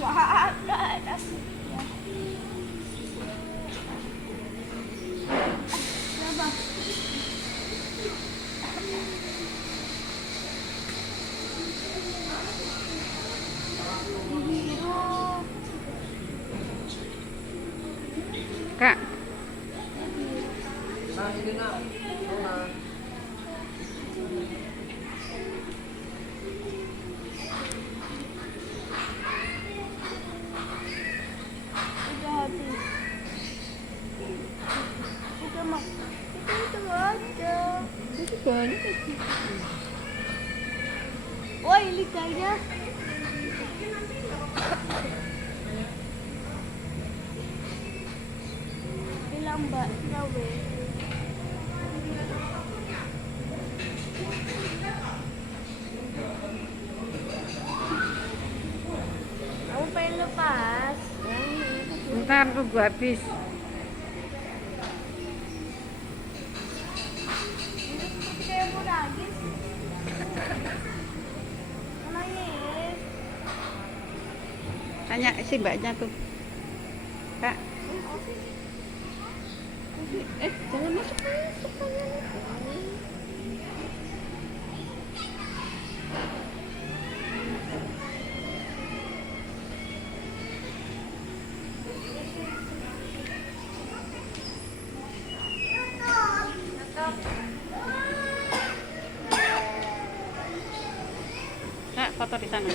Wah, ada. Kak, Udah habis. Udah mak. Itu aja. itu banyak. Woi, likanya. Bilang Mbak Nawe. Kamu pengen lepas? Bentar tunggu habis. Ini seperti kayak mau nangis. Mau nangis. Tanya si mbaknya tuh. Kak, jangan masuk masuk. Kak, foto di sana.